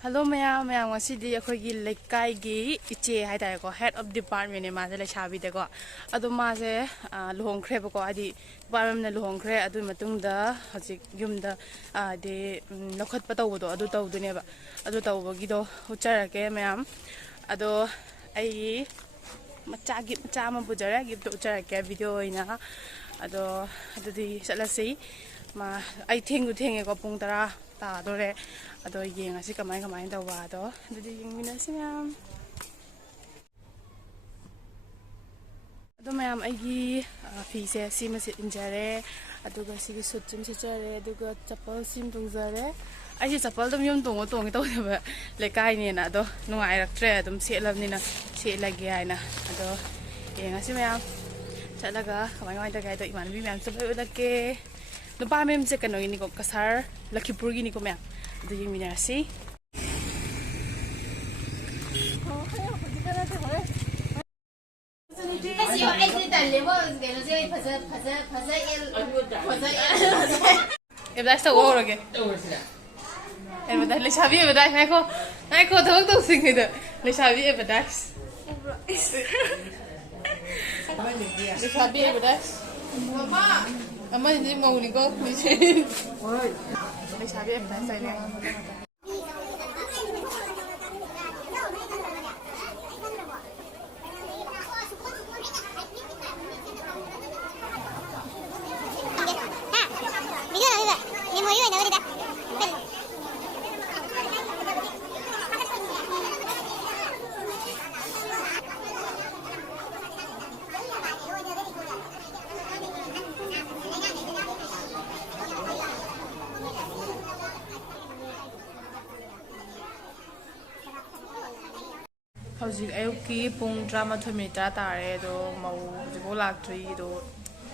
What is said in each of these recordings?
Hello, ma'am. I see the like Kaigi, Ichi, head of department in Mazela Shabi de go. Adumaze, Long Crebaco, Adi, Baram Long Cre, Adumatunda, Hasik Yumda, the Lokat Patodo, Aduto, the neighbor, Aduto, Gido, Ucharake, ma'am. Ado, I Machagi Chama Bujara, give to Ucharake video in a Ado, the Salasi. I think you think a puntara, Tadore, Ado Ying, a sick mind of Wado, the Ying. Ma'am, I give fees, Simas in Jare, I do go see Sutim Sicare, do go chapel sim to Zare. I just appalled them young tongue, like I need Ado, no, I trade them, see Lavnina, see like Giana, Ado Ying, I see ma'am. Chalaga, my mind, I got the man, we man, so like no pa mem se kano ini ko kasar laki purgi ni ko ma'am do yung minasi if that's the war again and but le sabi but I ko thong to sing it le sabi but that's le sabi but that's mama Ama hindi mo uli ko. Why? May sabi ang nasa niya. How's ayuki pung drama to me tare do mau jibola tree do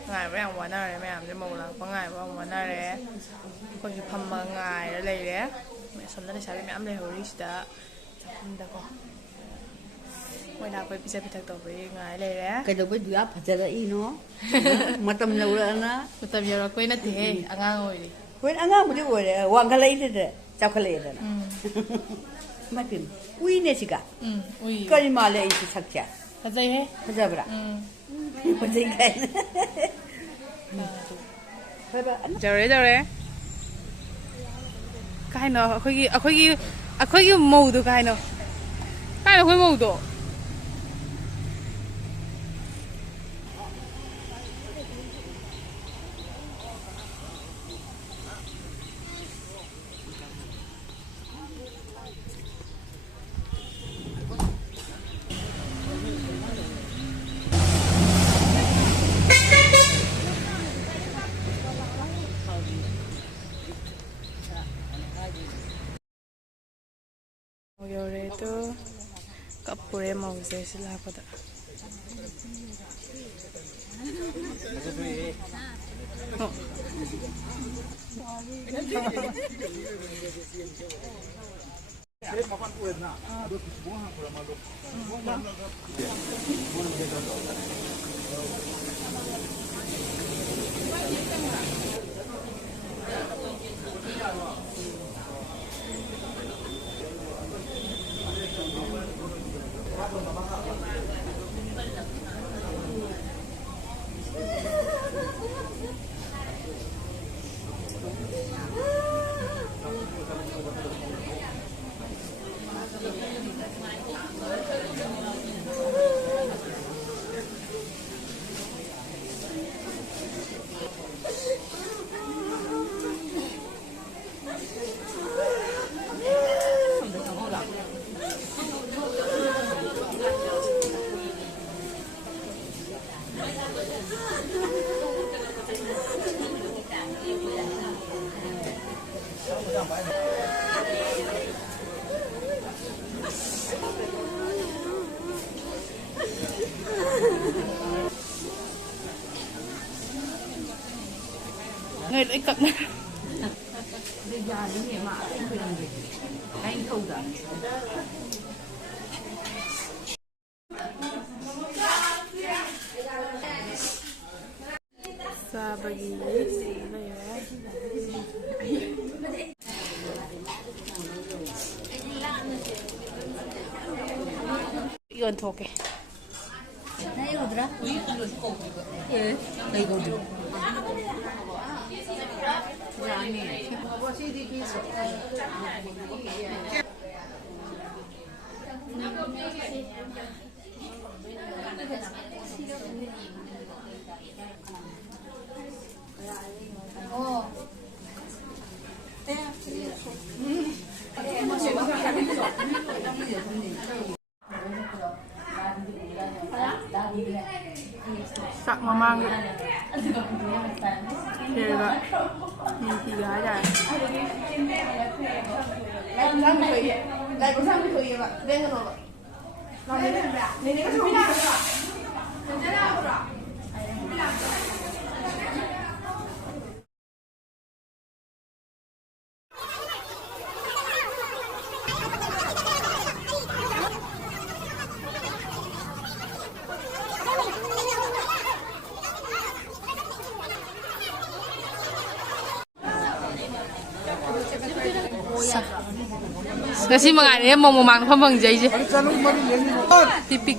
ngai ba yang wana re ma'am je mau la pa ngai ba wana re ko ji pham ma ngai le le me som da sa be ma'am le hori sta da ko moi na ko pisa pitak to be ngai le le kai do be du ya phajara I no matam lo la na matam yo ko na te angang oi ri ko angang bu de wo re wa ngalai de chau khale de na Matin, we nesiga. We Kalimale is such a Zabra. What they can. Dore. Kind of a quiggy mode kind of modo. Yore itu kapure mau saya sila pada. Người lấy cặp này 야는 막 그런 게 다행 터우다. Sabagi 이건 두 개. 나 이거 들어? 예, 나 이거 들어. Sak mamang Kira Ni tiga aja. Lại có sang cái gì vậy? Đây là rồi. Làm thế này ạ. Này này có không làm được. Mình sẽ làm được. Đi làm được. Kasi mga ano yan, mamamang pamang jay jay. Tipik.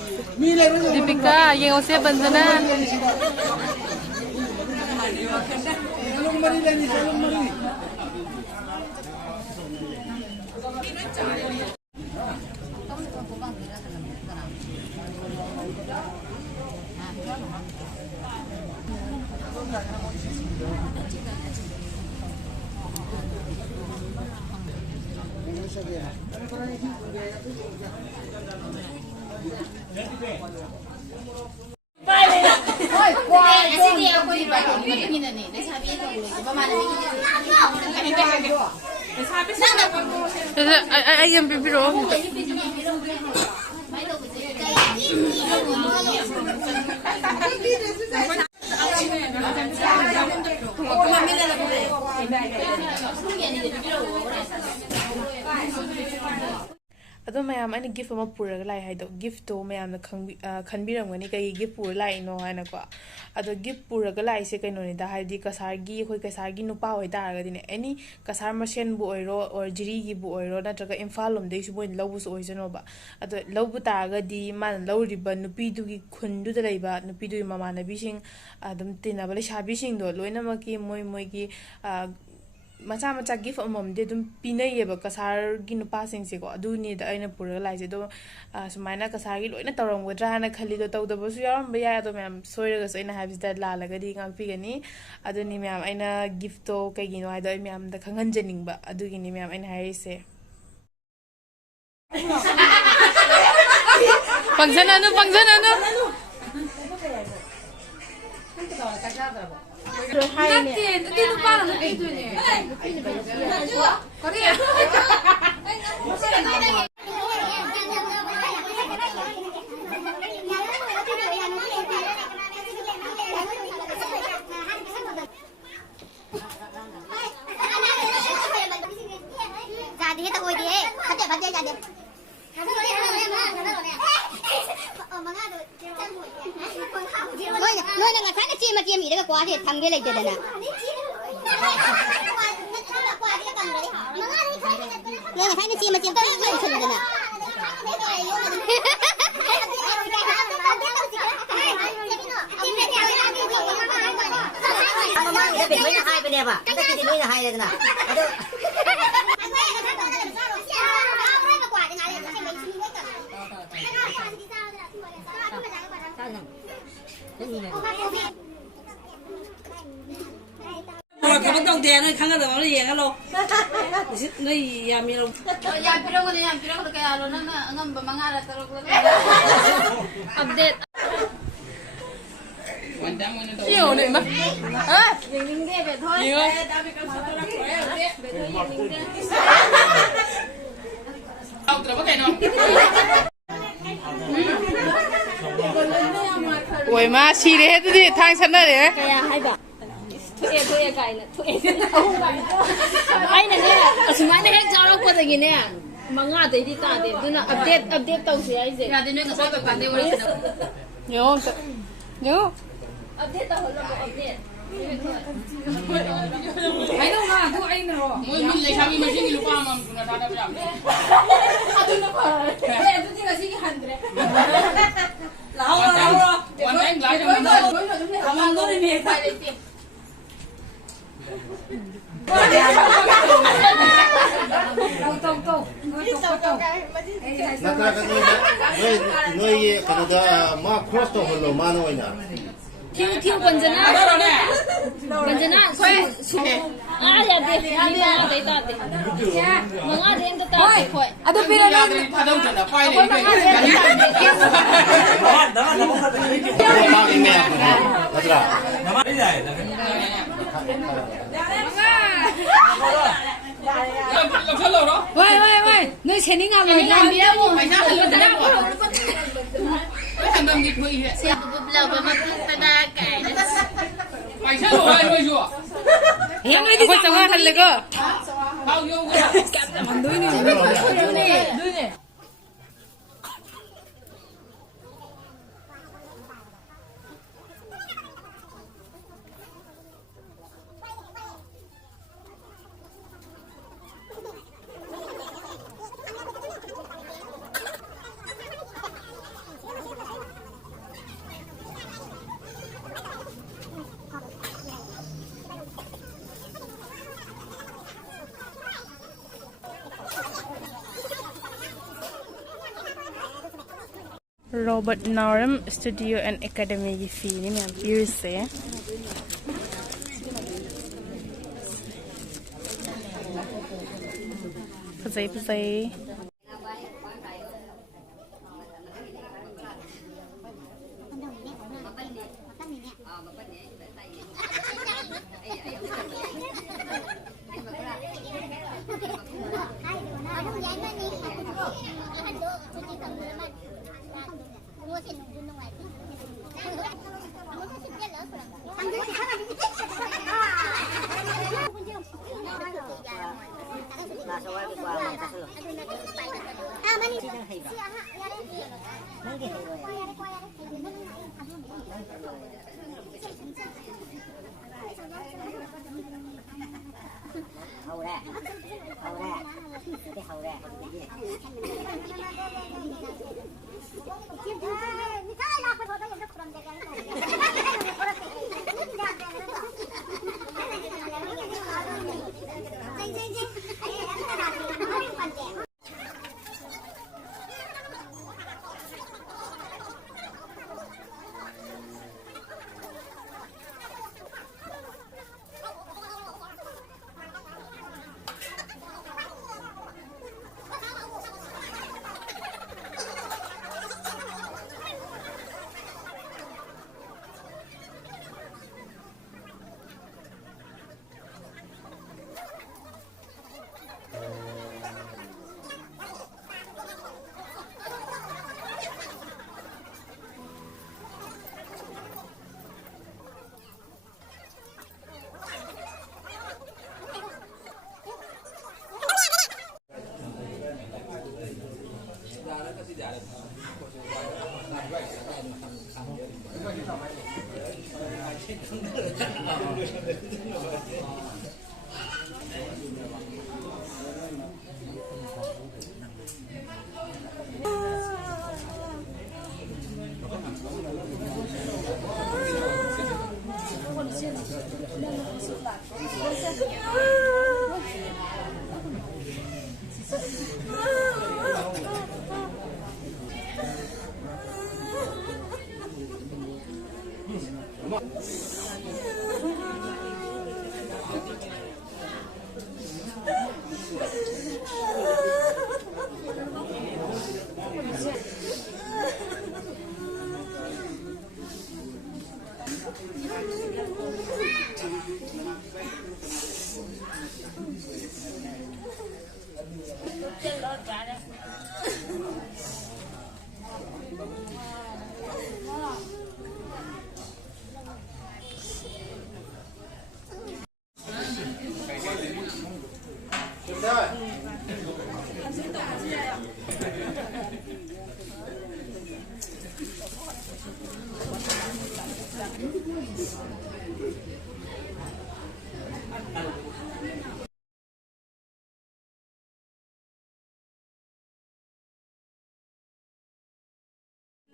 Tipik ka, yung usya banda na. Ay, yung bibiro. Ado mayam ani gift ama pura lai hai do gift to mayam na khanbiram gani kai gift pura lai no hai na ko ado gift pura ga lai se kaino ni da hai di kasargi khoi kasargi nupa hoi ta ga dine any kasar masen bu oiro or jiri gi bu oiro na traga imphal lom dei su boin lobu su oijono ba ado lobu ta ga di man lori ba nupi du gi khundu da lai ba nupi du mama na bi sing adum tina ba le shabi sing do loina ma ki moi gi macha macha gift amom de dum pinai ye ba kasar gi nupa sing se ko adu ni da aina pura lai se do sumaina kasar gi loina tawram godra na khali do taw da bu su yaram ba ya do mem soira ga soina habis da la la ga di ngam pi gani adu ni mem aina gift to kai gi no ai do mem da khangan jening ba adu gi ni mem aina hai se function anu Natti, ti tu parlo che tu ne. Korea. Jadi kita koi dia, baca jadi. Nói là tháng cái chim mà chim gì đó quá thì thằng kia lại chơi đây nè. Nói là tháng cái chim mà chim tới cái chơi đây nè. Cái biển mới là hai bên đẹp à? Cái kia mới là hai đây nè. Kapan tong dia nak kangen dengan dia kan lo? Ni ya milo. Yang pirong ko kaya lo nang ngam bamangara tarok lo. Update. Iyo ne ma ha Ning de be thôi. iyo Out tra ba kai no Oi ma si re he tu di thang san na re Kaya hai ba. ทุเอไก่เนี่ยทุเอไอ้นั่นเนี่ยสมัยนี้เฮกจ้าเราพูดอย่างนี้เนี่ยมังงะเดี๋ยวที่ตาเดี๋ยวดูนะอัปเดตต้องเสียไอ้เจ๊เดี๋ยวนี้ก็สอบกันเดี๋ยววันนี้โยโย อัปเดตต้องเราอัปเดตไอ้ต้องมาทุกไอ้นั่นหรอมึงเลยชาวมีมาชิ่งลูกป้ามันคุณนาดาไปอ่ะอะดูนะพ่อเฮ้ยดูที่ละชิ่งฮันเดรเราวันไหนหลายจังมันก็เลยมีไปเลยที너희 그러다 막 크로스도 홀로 많아오냐. 튀우 번전아 아야 돼 이마 돼 따대 뭔가 된거 따대 거야 아도 비라는 파동전다 파이네 막 이메야 얘들아. 왜 너 재능아 왜 미라고 마이나 흘러들어 한번 믿고 이래 세부블라 바마타다 까이 마이샤 왜 이러죠 ako sama talaga 하우 요가 Robert Norum Studio and Academy की फी नहीं मैं पीर से फसाई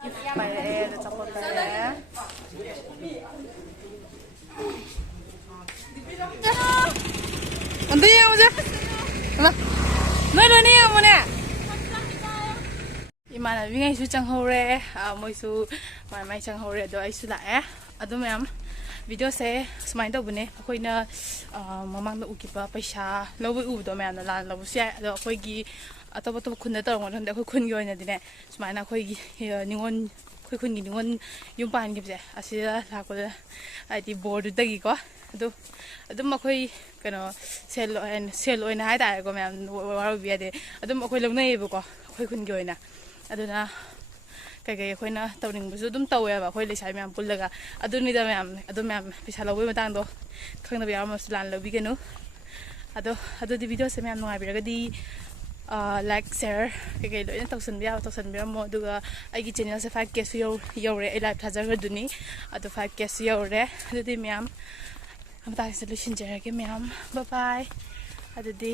ꯄꯥꯏꯔꯛꯑꯦ ꯑꯗ ꯆꯥꯄꯣꯠ ꯄꯥꯏꯔꯛꯑꯦ ꯑꯝꯇ ꯌꯦꯡꯉꯨꯁꯦ ꯅꯣꯏ ꯂꯣꯏꯅ ꯌꯦꯡꯉꯨꯅꯦ 이만나비ꯉꯩꯁꯨ ꯆꯪꯍꯧꯔꯦ ꯃꯣꯏꯁꯨ ꯃꯥꯏ ꯃꯥꯏ ꯆꯪꯍꯧꯔꯦ ꯑꯗꯣ ꯑꯩꯁꯨ ꯂꯥꯛꯑꯦ ꯑꯗꯨ ꯃꯌꯥꯝ ꯚꯤꯗꯤꯑꯣꯁꯦ ꯁꯨꯃꯥꯏꯅ ꯇꯧꯕꯅꯦ ꯑꯩꯈꯣꯏꯅ ꯃꯃꯥꯡꯗ ꯎꯈꯤꯕ ꯄꯩꯁꯥ ꯂꯧꯕ ꯎꯕꯗꯣ ꯃꯌꯥꯝꯅ ꯂꯥꯟꯅ ꯂꯧꯕꯁꯨ ꯌꯥꯏ ꯑꯗꯣ ꯑꯩꯈꯣꯏꯒꯤ ꯑꯇꯣꯞ ꯑꯇꯣꯞꯄ ꯈꯨꯟꯗ ꯇꯧꯔꯝꯒꯗ ꯈꯪꯗꯦ ꯑꯩꯈꯣꯏ ꯈꯨꯟꯒꯤ ꯑꯣꯏꯅꯗꯤꯅꯦ ꯁꯨꯃꯥꯏꯅ ꯑꯩꯈꯣꯏꯒꯤ ꯅꯤꯉꯣꯜ ꯑꯩꯈꯣꯏ ꯈꯨꯟꯒꯤ ꯅꯤꯉꯣꯜ ꯌꯨꯝ ꯄꯥꯟꯈꯤꯕꯁꯦ ꯑꯁꯤꯗ ꯂꯥꯛꯄꯗ ꯍꯥꯏꯗꯤ ꯕꯣꯔꯗꯨꯗꯒꯤꯀꯣ ꯑꯗꯨꯝ ꯑꯩꯈꯣꯏ ꯀꯩꯅꯣ ꯁꯦꯜ ꯑꯣꯏꯅ ꯍꯥꯏꯇꯥꯔꯦꯀꯣ ꯃꯌꯥꯝ ꯋꯥꯔꯧꯕꯤ ꯌꯥꯗꯦ ꯑꯗꯨꯝ ꯑꯩꯈꯣꯏ ꯂꯧꯅꯩꯌꯦꯕꯀꯣ ꯑꯩꯈꯣꯏ ꯈꯨꯟꯒꯤ ꯑꯣꯏꯅ ꯑꯗꯨꯅ ꯀꯩꯀꯩ ꯑꯩꯈꯣꯏꯅ ꯇꯧꯅꯤꯡꯕꯁꯨ ꯑꯗꯨꯝ ꯇꯧꯋꯦꯕ ꯑꯩꯈꯣꯏ ꯂꯩꯁꯥꯕꯤ ꯃꯌꯥꯝ ꯄꯨꯜꯂꯒ ꯑꯗꯨꯅꯤꯗ ꯃꯌꯥꯝ ꯄꯩꯁꯥ ꯂꯧꯕꯒꯤ ꯃꯇꯥꯡꯗꯣ ꯈꯪꯗꯕ ꯌꯥꯎꯔꯝꯃꯁꯨ ꯂꯥꯟꯅ ꯂꯧꯕꯤꯒꯅꯨ ꯑꯗꯨꯗꯤ ꯚꯤꯗꯤꯑꯣꯁꯦ ꯃꯌꯥꯝ ꯅꯨꯡꯉꯥꯏꯕꯤꯔꯒꯗꯤ ꯂꯥꯏꯛ ꯁꯦꯌꯔ ꯀꯩꯀꯩ ꯂꯣꯏꯅ ꯇꯧꯁꯟꯕ ꯌꯥꯕ ꯇꯧꯁꯟꯕꯤꯔꯝꯃꯣ ꯑꯗꯨꯒ ꯑꯩꯒꯤ ꯆꯦꯅꯦꯜꯁꯦ 5Kꯁꯨ ꯌꯧꯔꯦ ꯑꯩ ꯂꯥꯏꯚ ꯊꯥꯖꯈ꯭ꯔꯗꯨꯅꯤ ꯑꯗꯣ 5Kꯁꯨ ꯌꯧꯔꯦ ꯑꯗꯨꯗꯤ ꯃꯌꯥꯝ ꯃꯇꯥꯡꯁꯤꯗ ꯂꯣꯏꯁꯤꯟꯖꯔꯒꯦ ꯃꯌꯥꯝ ꯕꯥꯏ ꯑꯗꯨꯗꯤ